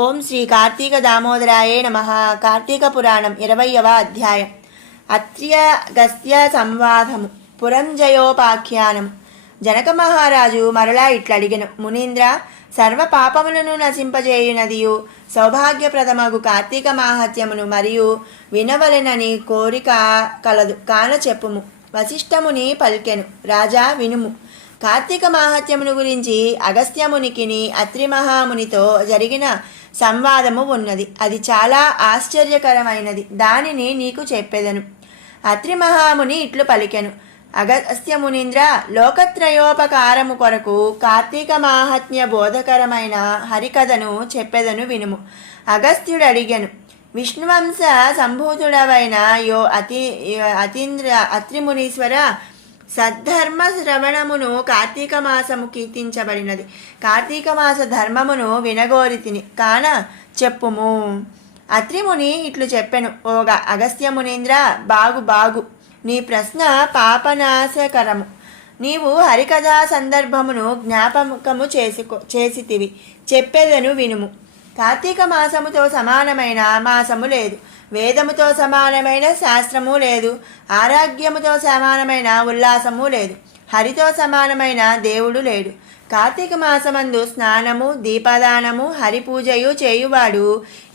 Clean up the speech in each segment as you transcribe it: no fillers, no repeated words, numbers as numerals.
ఓం శ్రీ కార్తీక దామోదరాయే నమః. కార్తీక పురాణం 20వ అధ్యాయం. అత్ర్యగస్త్య సంవాదము. పురంజయోపాఖ్యానం. జనక మహారాజు మరలా ఇట్లడిగెను. మునీంద్ర, సర్వ పాపములను నశింపజేయునదియు సౌభాగ్యప్రదమగు కార్తీక మాహత్యమును మరియు వినవలెనని కోరిక కలదు కాన చెప్పుము. వశిష్ఠముని పలికెను. రాజా వినుము. కార్తీక మాహత్యమును గురించి అగస్త్యమునికిని అత్రి మహామునితో జరిగిన సంవాదము ఉన్నది. అది చాలా ఆశ్చర్యకరమైనది. దానిని నీకు చెప్పెదను. అత్రి మహాముని ఇట్లు పలికెను. అగస్త్యమునీంద్ర, లోకత్రయోపకారము కొరకు కార్తీక మాహాత్మ్య బోధకరమైన హరికథను చెప్పెదను వినుము. అగస్త్యుడు అడిగెను. విష్ణువంశ సంభూతుడవైన అత్రిమునీశ్వర, సద్ధర్మ శ్రవణమును కార్తీక మాసము కీర్తించబడినది. కార్తీక మాస ధర్మమును వినగోరితిని కాన చెప్పుము. అత్రిముని ఇట్లు చెప్పెను. ఓగా అగస్త్యమునీంద్ర, బాగు నీ ప్రశ్న పాపనాశకరము. నీవు హరికథా సందర్భమును జ్ఞాపకము చేసితివి. చెప్పేదను వినుము. కార్తీక మాసముతో సమానమైన మాసము లేదు. వేదముతో సమానమైన శాస్త్రము లేదు. ఆరోగ్యముతో సమానమైన ఉల్లాసము లేదు. హరితో సమానమైన దేవుడు లేడు. కార్తీక మాసమందు స్నానము, దీపదానము, హరిపూజయు చేయువాడు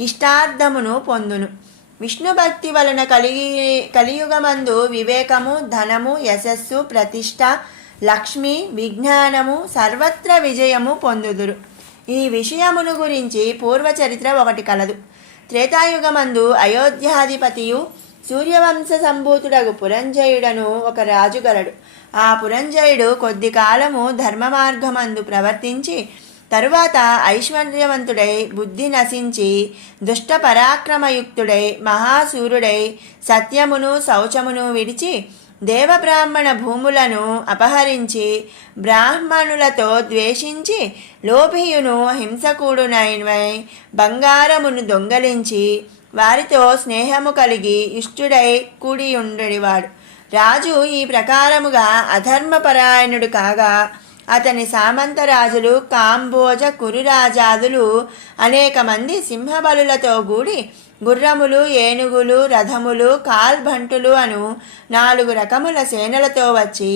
ఇష్టార్థమును పొందును. విష్ణు భక్తి వలన కలియుగమందు వివేకము, ధనము, యశస్సు, ప్రతిష్ట, లక్ష్మి, విజ్ఞానము, సర్వత్ర విజయము పొందుదురు. ఈ విషయమును గురించి పూర్వచరిత్ర ఒకటి కలదు. త్రేతాయుగమందు అయోధ్యాధిపతియు సూర్యవంశ సంభూతుడగు పురంజయుడను ఒక రాజు గలడు. ఆ పురంజయుడు కొద్ది కాలము ధర్మ మార్గమందు ప్రవర్తించి తరువాత ఐశ్వర్యవంతుడై బుద్ధి నశించి దుష్ట పరాక్రమయుక్తుడై మహాసూరుడై సత్యమును శౌచమును విడిచి దేవబ్రాహ్మణ భూములను అపహరించి బ్రాహ్మణులతో ద్వేషించి లోభియును హింసకుడునై బంగారమును దొంగలించి వారితో స్నేహము కలిగి ఇష్టుడై కూడియుండెడివాడు. రాజు ఈ ప్రకారముగా అధర్మపరాయణుడు కాగా అతని సామంత రాజులు కాంబోజ కురురాజాదులు అనేక మంది సింహబలులతో కూడి గుర్రములు, ఏనుగులు, రథములు, కాల్భంటులు అను 4 రకముల సేనలతో వచ్చి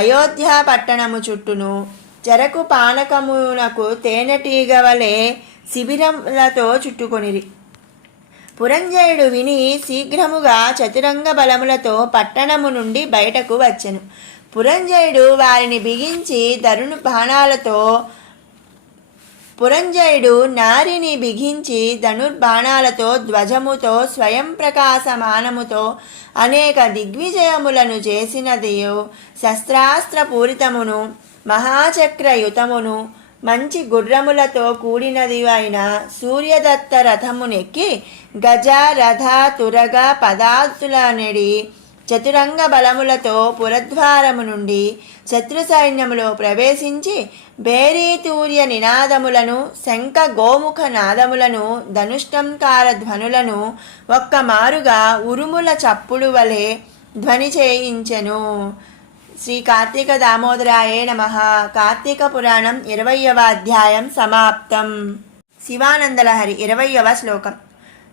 అయోధ్య పట్టణము చుట్టూను చెరకు పానకమునకు తేనెటీగ వలె శిబిరములతో చుట్టుకొనిరి. పురంజయుడు విని శీఘ్రముగా చతురంగ బలములతో పట్టణము నుండి బయటకు వచ్చెను. పురంజయుడు వారిని బిగించి నారిని బిగించి ధనుర్బాణాలతో ధ్వజముతో స్వయం ప్రకాశమానముతో అనేక దిగ్విజయములను చేసినదియు శస్త్రాస్త్రపూరితమును మహాచక్రయుతమును మంచి గుర్రములతో కూడినది అయిన సూర్యదత్త రథమునెక్కి గజ, రథ, తురగ, పదాతుల నెడి చతురంగ బలములతో పురద్వారము నుండి శత్రు సైన్యములో ప్రవేశించి బేరీతూర్య నినాదములను, శంఖ గోముఖ నాదములను, ధనుష్టంకార ధ్వనులను ఒక్కమారుగా ఉరుముల చప్పుడు వలె ధ్వని చేయించెను. శ్రీ కార్తీక దామోదరాయే నమః. కార్తీక పురాణం 20వ అధ్యాయం సమాప్తం. శివానందలహరి 20వ శ్లోకం.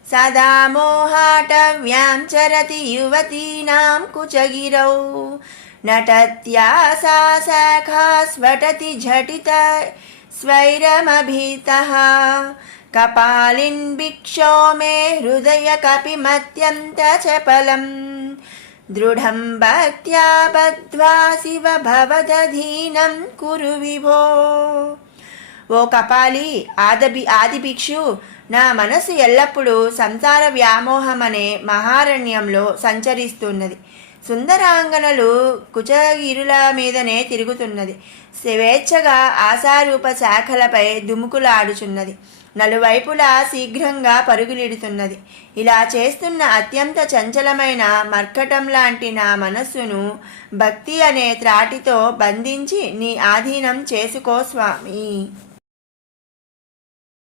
సదా మోహాటవ్యాం చరతి యువతీనాం కుచగిరౌ నటత్యా సా శాఖా స్ఫటతి ఝటిత స్వైరమభితః కపాలిన్ భిక్షో మే హృదయ కపిమత్యంత చపలం దృఢం భక్త్యా బద్ధ్వా శివ భవదధీనం కురు విభో. ఓ కపాలి, ఆది భిక్షు, నా మనసు ఎల్లప్పుడూ సంసార వ్యామోహమనే మహారణ్యంలో సంచరిస్తున్నది. సుందరాంగనలు కుచగిరుల మీదనే తిరుగుతున్నది. స్వేచ్ఛగా ఆశారూప శాఖలపై దుముకులాడుచున్నది. నలువైపులా శీఘ్రంగా పరుగులిడుతున్నది. ఇలా చేస్తున్న అత్యంత చంచలమైన మర్కటం లాంటి నా మనస్సును భక్తి అనే త్రాటితో బంధించి నీ ఆధీనం చేసుకో స్వామి.